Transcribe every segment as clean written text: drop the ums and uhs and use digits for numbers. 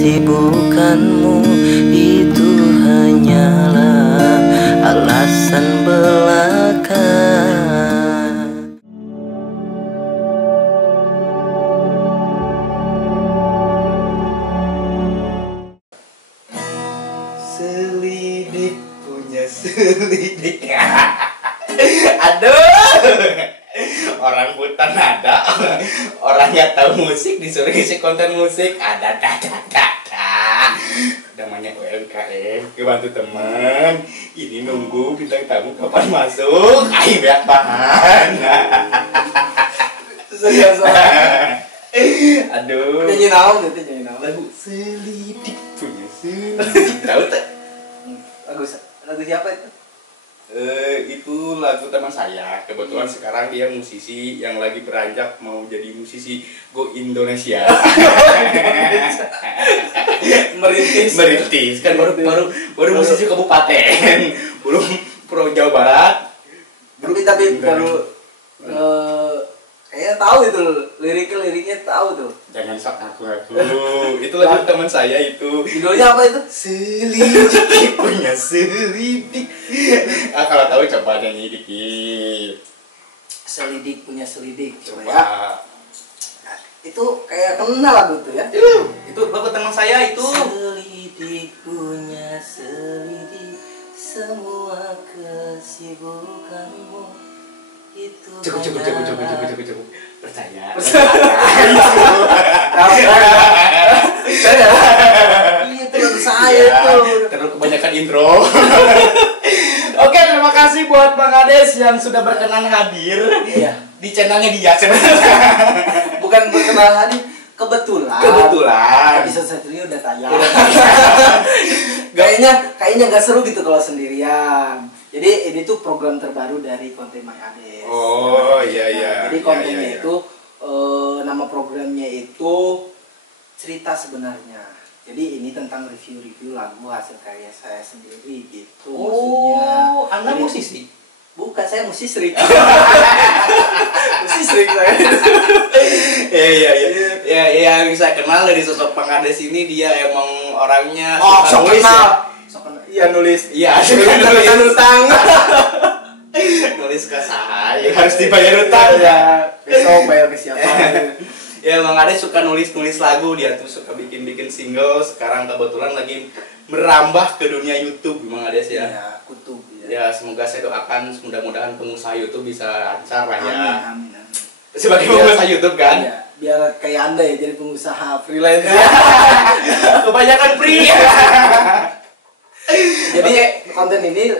kesibukanmu itu hanyalah alasan belaka. Selidik punya selidik. Aduh, orang buta nada, orang nggak tahu musik disuruh isi konten musik. Ada. Namanya UMKM, bantu teman. Ini nunggu bintang tamu kapan masuk. Ayo banyak bahan. Aduh. Nyanyi naon gitu, nyanyi naon. Lagu selidik punya selidik. Tahu tak? Lagu siapa itu? Itu lagu teman saya. Kebetulan sekarang dia musisi yang lagi beranjak mau jadi musisi Go Indonesia. Merintis kan baru musisi kabupaten, belum pro Jawa Barat. Tapi baru kayaknya tahu itu liriknya tahu tuh. Jangan sok aku. Itu lagu teman saya itu. Judulnya apa itu? Selidik punya selidik. Kalau tahu coba nyanyi dikit. Selidik punya selidik. Coba Coba. ya. Itu kayak kenal lagu tuh ya. Itu lagu teman saya itu. Selidik punya selidik, semua kesibukanmu itu Cukup. Percaya. Itu lagu saya tuh. Terus kebanyakan intro. Oke, terima kasih buat Bang Ades yang sudah berkenan hadir di channelnya dia. Bukan berkenalan hadir, kebetulan. Episode satu ini udah tayang. Kayaknya nggak seru gitu kalau sendirian. Jadi ini tuh program terbaru dari konten My Ades. Oh iya. Jadi kontennya itu nama programnya itu cerita sebenarnya. Jadi ini tentang review lagu hasil karya saya sendiri gitu. Oh, maksudnya. Anda Jadi, musisi? Bukan, saya musisrik. Musisrik saya. Iya. Ya, yang saya kenal dari sosok Bang Ades ini dia emang orangnya Sok nulis ya. Iya nulis. Iya, Nulis utang. Nulis ke saya harus dibayar utang Ya, besok bayar ke siapa? Ya, Bang Ades suka nulis lagu, dia tuh suka bikin single. Sekarang kebetulan lagi merambah ke dunia YouTube, Bang Ades ya. Ya, kutub ya. Ya, semoga saya doakan mudah-mudahan pengusaha YouTube bisa lancar lah ya. Amin. Sebagai pengusaha YouTube kan. Iya, biar kayak Anda ya jadi pengusaha freelance. Kebanyakan free. Jadi konten ini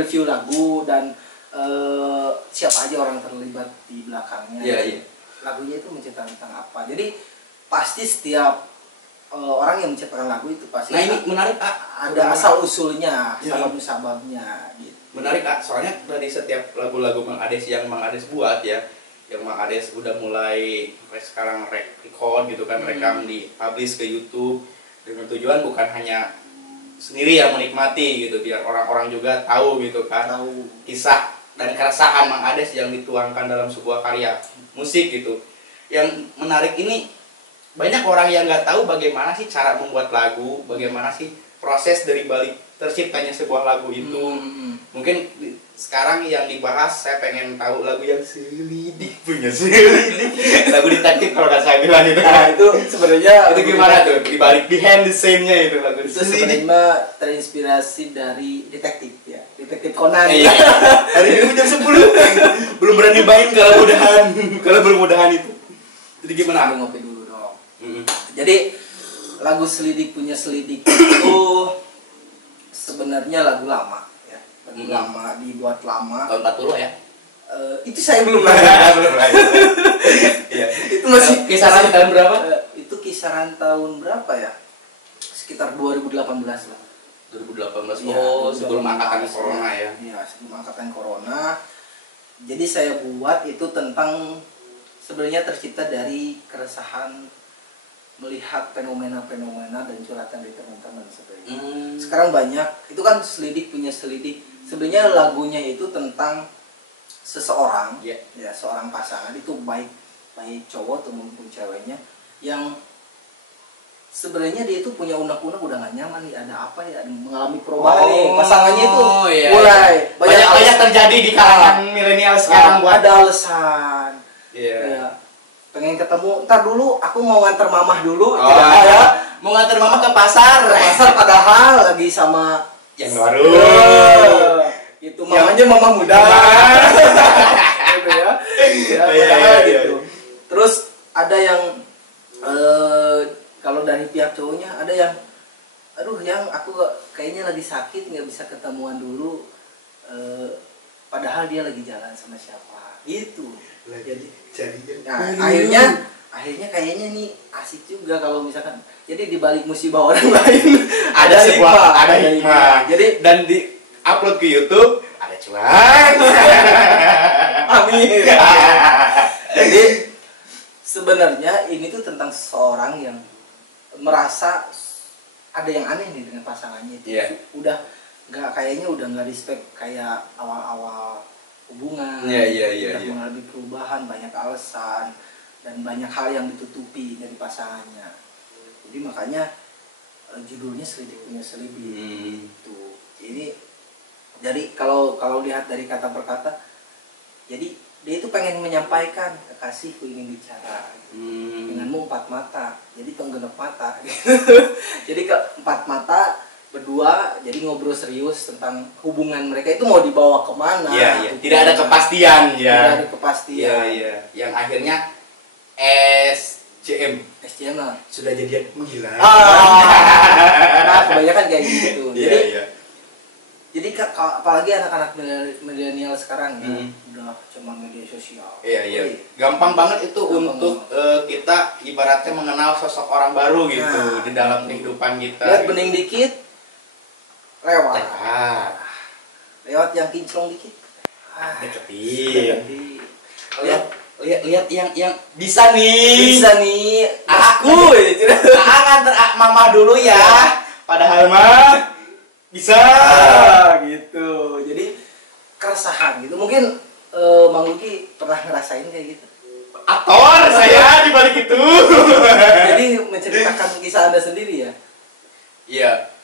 review lagu dan siapa aja orang terlibat di belakangnya. Iya. Lagunya itu menceritakan tentang apa. Jadi pasti setiap orang yang menciptakan lagu itu pasti Nah, ini menarik, ada asal usulnya, sababnya gitu. Menarik, soalnya dari setiap lagu-lagu Bang Ades yang Bang Ades buat ya, yang Bang Ades udah mulai sekarang record gitu kan, rekam di publish ke YouTube dengan tujuan bukan hanya sendiri yang menikmati gitu, biar orang-orang juga tahu gitu kan, tahu kisah dan keresahan Bang Ades yang dituangkan dalam sebuah karya musik gitu. Yang menarik ini banyak orang yang nggak tahu bagaimana sih cara membuat lagu, bagaimana sih proses dari balik terciptanya sebuah lagu itu. Mungkin sekarang yang dibahas saya pengen tahu lagu yang selidik punya selidik. Lagu detektif kalau nggak saya bilang itu. Nah, itu sebenarnya itu gimana tuh dibalik behind the scene-nya itu lagu itu selidik. sebenarnya terinspirasi dari detektif ya, detektif Conan. Iya. Hari ini jam 10 belum berani main kalau mudahan itu. Jadi gimana? Sambil ngopi dulu dong. Jadi lagu Selidik Punya Selidik itu sebenarnya lagu lama ya. Lagu lama, dibuat lama. Tahun 40 ya? Itu saya belum lahir. Iya. Itu masih kisaran tahun berapa? Itu kisaran tahun berapa ya? Sekitar 2018 lah. 2018. Ya, Oh, sebelum angkatan corona ya. Iya, sebelum angkatan corona. Jadi saya buat itu tentang sebenarnya tercipta dari keresahan melihat fenomena-fenomena dan curhatan dari teman-teman sebenarnya. Sekarang banyak, itu kan Selidik Punya Selidik. Sebenarnya lagunya itu tentang seseorang, ya seorang pasangan itu baik cowok atau maupun ceweknya yang sebenarnya dia itu punya unek-unek udah gak nyaman nih, ada apa ya, mengalami perubahan nih pasangannya itu iya, mulai banyak terjadi di kalangan milenial sekarang buat ada alasan. Ya, pengen ketemu, ntar dulu aku mau nganter mamah dulu, mau nganter mama ke pasar padahal lagi sama yang baru. Itu mamanya mama muda. Gitu ya. Padahal gitu. Terus ada yang kalau dari pihak cowoknya ada yang aduh yang aku kayaknya lagi sakit nggak bisa ketemuan dulu, padahal dia lagi jalan sama siapa gitu. Jadi akhirnya kayaknya nih asik juga kalau misalkan jadi di balik musibah orang lain ada hikmah. Jadi dan di upload ke YouTube ada cuan. Amin. Jadi sebenarnya ini tuh tentang seseorang yang merasa ada yang aneh nih dengan pasangannya itu. Udah kayaknya udah nggak respect kayak awal-awal hubungan. Udah mengalami perubahan, banyak alasan dan banyak hal yang ditutupi dari pasangannya. Jadi makanya judulnya Selidik Punya Selibit. Tuh. Ini jadi kalau lihat dari kata per kata, jadi dia itu pengen menyampaikan kekasihku ingin bicara denganmu empat mata, jadi tenggenep mata. Jadi ke empat mata berdua, jadi ngobrol serius tentang hubungan mereka itu mau dibawa kemana? Tidak ada kepastian Tidak ada kepastian. Yang akhirnya SJM lah. Sudah jadian menghilang. Nah, kebanyakan kayak gitu. Jadi apalagi anak-anak milenial sekarang ya, udah cuma media sosial. Gampang banget itu untuk kita ibaratnya mengenal sosok orang baru gitu di dalam kehidupan kita. Lihat bening dikit, lewat yang kinclong dikit, deketin. Lihat yang bisa nih aku nganter mama dulu ya, padahal mah bisa gitu. Jadi keresahan gitu. Mungkin Mang Luki pernah ngerasain kayak gitu. Aktor saya di balik itu. Jadi menceritakan kisah Anda sendiri ya. Iya.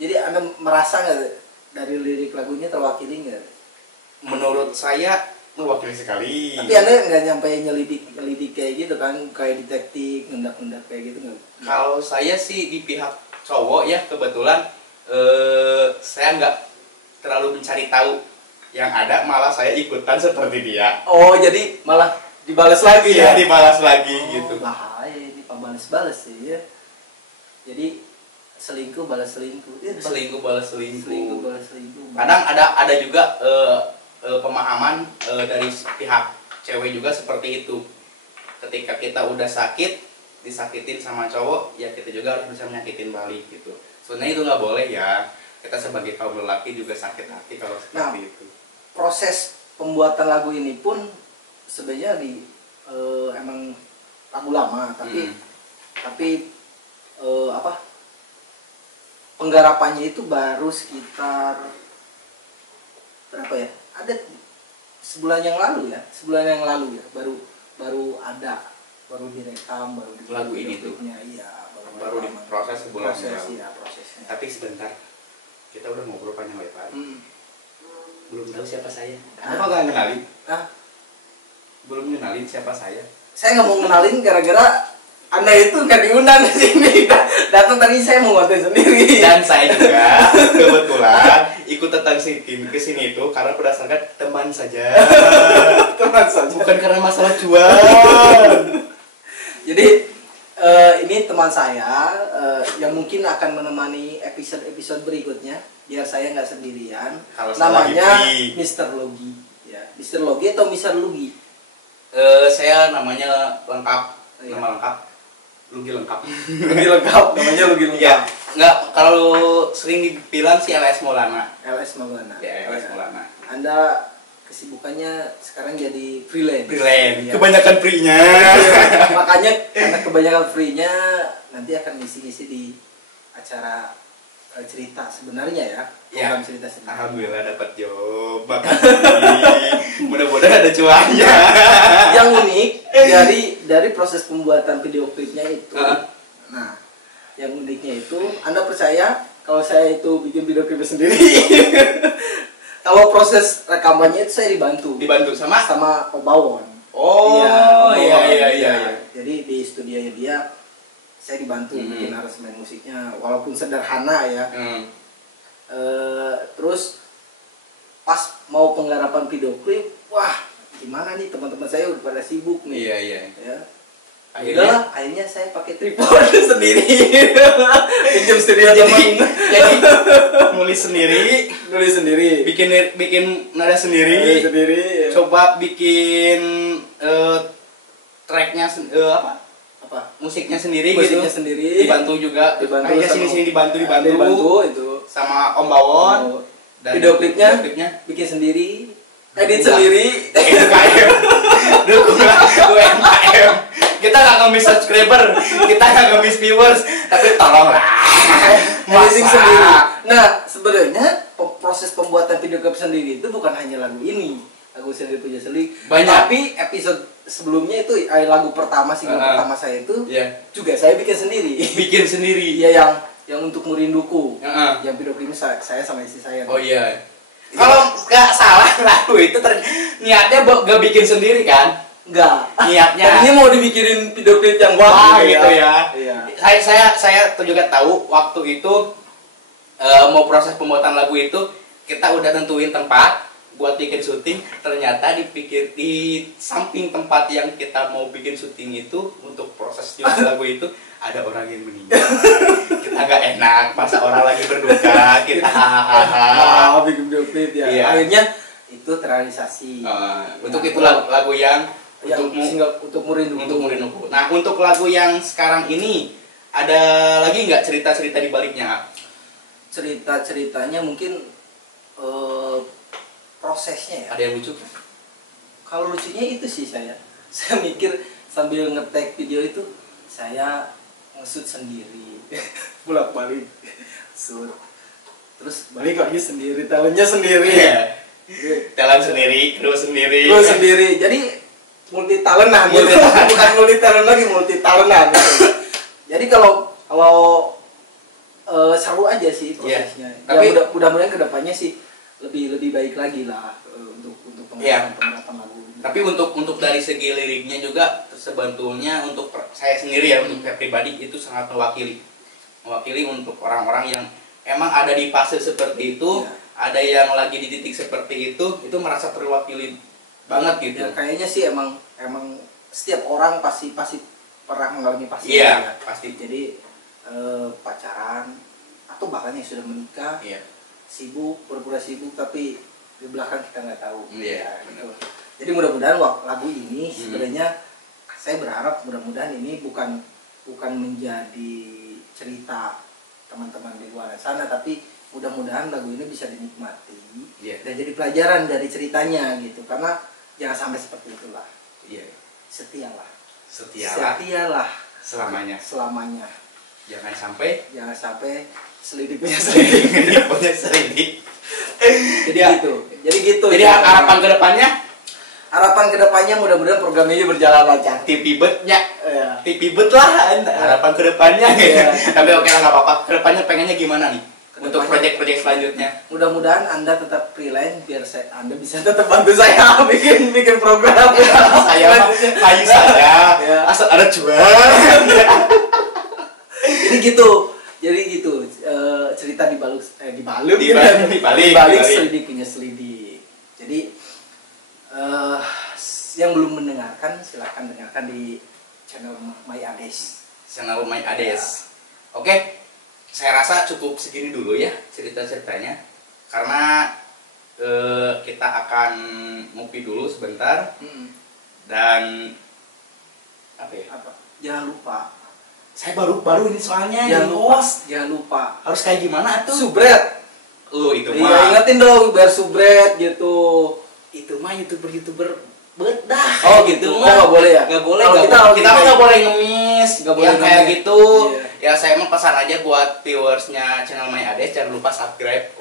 Jadi Anda merasa nggak dari lirik lagunya terwakili nggak? Menurut saya mewakili sekali. Tapi Anda nggak nyampe nyelidik kayak gitu kan, kayak detektif ngendak kayak gitu nggak? Kalau saya sih di pihak cowok ya kebetulan saya nggak terlalu mencari tahu, yang ada malah saya ikutan seperti dia. Oh, jadi malah dibalas lagi ya? Dibalas lagi gitu. Bahaya ini balas sih ya. Jadi selingkuh balas selingkuh. Selingkuh balas selingkuh. Kadang ada juga pemahaman dari pihak cewek juga seperti itu. Ketika kita udah sakit, disakitin sama cowok, ya kita juga harus bisa menyakitin balik gitu. Sebenarnya itu nggak boleh ya. Kita sebagai kaum lelaki juga sakit hati kalau seperti itu. Proses pembuatan lagu ini pun sebenarnya emang lagu lama, tapi penggarapannya itu baru sekitar berapa ya? Ada sebulan yang lalu ya, baru ada, baru direkam, baru lagu ini tuh. Iya. Baru diproses sebulan prosesnya. Tapi sebentar, kita udah ngobrol panjang lebar. Belum tahu siapa saya. Kenapa nggak kenalin? Belum kenalin siapa saya. Saya nggak mau kenalin gara-gara Anda itu nggak diundang di sini. Datang tadi saya mau ngonten sendiri. Dan saya juga kebetulan ikut datang ke sini itu karena berdasarkan teman saja. Teman saja. Bukan karena masalah cuan. Jadi ini teman saya yang mungkin akan menemani episode berikutnya biar saya nggak sendirian. Namanya Mr. Logi ya. Mr. Logi atau Mr. Lugi? Saya namanya lengkap. Nama lengkap Lugi lengkap. Lugi lengkap, namanya Lugi lengkap. Ya, nggak, kalau sering dibilang sih LS Maulana. LS Maulana. Ya, LS Maulana. Anda kesibukannya sekarang jadi freelance. Ya. Kebanyakan free-nya. Makanya karena kebanyakan free-nya nanti akan ngisi-ngisi di acara cerita sebenarnya ya. Program cerita sebenarnya. Alhamdulillah dapat job. Mudah-mudahan ada cuannya. Yang unik dari proses pembuatan video klipnya itu. Nah, yang uniknya itu, Anda percaya kalau saya itu bikin video klip sendiri? Kalau proses rekamannya itu saya dibantu sama Om Bawon. Oh iya. Jadi di studionya dia saya dibantu bikin aransemen musiknya, walaupun sederhana ya. Terus pas mau penggarapan video klip, wah gimana nih, teman-teman saya udah pada sibuk nih. Iya. Ya. Akhirnya saya pakai tripod sendiri. Pinjam studio teman. Jadi nulis sendiri, bikin nada sendiri. Ya. Coba bikin tracknya musiknya sendiri gitu. Dibantu juga. Akhirnya sini dibantu itu sama Om Bawon. Dan video klipnya bikin sendiri, edit sendiri. UMKM. Kita nggak ngemis subscriber, kita nggak ngemis viewers, tapi tolonglah. Editing sendiri. Nah, sebenarnya proses pembuatan video klip sendiri itu bukan hanya lagu ini, lagu sendiri punya sendiri. Banyak. Tapi episode sebelumnya itu lagu pertama pertama saya itu juga saya bikin sendiri. Iya, yang untuk Merinduku. Yang video klipnya saya sama istri saya. Oh iya. Kalau nggak salah lagu itu niatnya nggak bikin sendiri kan? Enggak. Niatnya. Ini mau dibikinin video klip yang wah gitu ya. Iya. Saya juga tahu waktu itu mau proses pembuatan lagu itu kita udah tentuin tempat buat bikin syuting. Ternyata di samping tempat yang kita mau bikin syuting itu untuk proses jual lagu itu ada orang yang meninggal. Kita nggak enak, masa orang lagi berduka, kita hahaha. Bikin video klip ya. Iya. Akhirnya itu terrealisasi. Untuk itu lagu yang untuk Merinduku. Nah, untuk lagu yang sekarang ini ada lagi nggak cerita-cerita di baliknya? Cerita-ceritanya mungkin prosesnya ya. Ada yang lucu? Kalau lucunya itu sih saya mikir sambil nge-tag video itu, saya nge-shoot sendiri. Bolak-balik shoot. Terus balik lagi sendiri, talentnya sendiri. Talent sendiri, kru sendiri. Jadi multi talentan gitu. Bukan multi talent lagi, multi talentan gitu. Jadi kalau seru aja sih prosesnya. Tapi mudah-mudahan kedepannya sih lebih baik lagi lah untuk penggarapan lagu. Tapi untuk dari segi liriknya juga sebetulnya untuk saya sendiri ya, untuk saya pribadi itu sangat mewakili untuk orang-orang yang emang ada di fase seperti itu, ada yang lagi di titik seperti itu merasa terwakili banget gitu. Ya, kayaknya sih emang setiap orang pasti pernah mengalami fase. Iya, pasti. Jadi pacaran atau bahkan yang sudah menikah, sibuk, pura-pura sibuk tapi di belakang kita nggak tahu. Iya, gitu. Jadi mudah-mudahan lagu ini sebenarnya saya berharap mudah-mudahan ini bukan menjadi cerita teman-teman di luar sana, tapi mudah-mudahan lagu ini bisa dinikmati dan jadi pelajaran dari ceritanya gitu, karena jangan sampai seperti itulah. Setialah selamanya. Jangan sampai selidik punya selidik. Jadi gitu. Jadi harapan kedepannya mudah-mudahan program ini berjalan lancar. TV bet lah harapan kedepannya. Tapi oke lah, nggak apa-apa. Kedepannya pengennya gimana nih? Untuk proyek-proyek selanjutnya. Mudah-mudahan Anda tetap freelance biar Anda bisa tetap bantu saya bikin program. Saya kayu saja. Asal ada jual. Jadi gitu. Cerita di balik selidik punya selidik. Jadi yang belum mendengarkan silahkan dengarkan di channel My Ades. Oke, saya rasa cukup segini dulu ya cerita-ceritanya, karena kita akan ngopi dulu sebentar. Dan jangan lupa, saya baru ini soalnya. Jangan lupa harus kayak gimana tuh? Subret. Itu mah. Iya, ingetin dong biar subret gitu. Itu mah youtuber bedah. Oh gitu. Nggak boleh ya? Nggak boleh. Kita nggak boleh ngemis. Nggak boleh kayak ngemis. gitu. Iya. Ya saya mau pesan aja buat viewersnya channel My Ades, jangan lupa subscribe.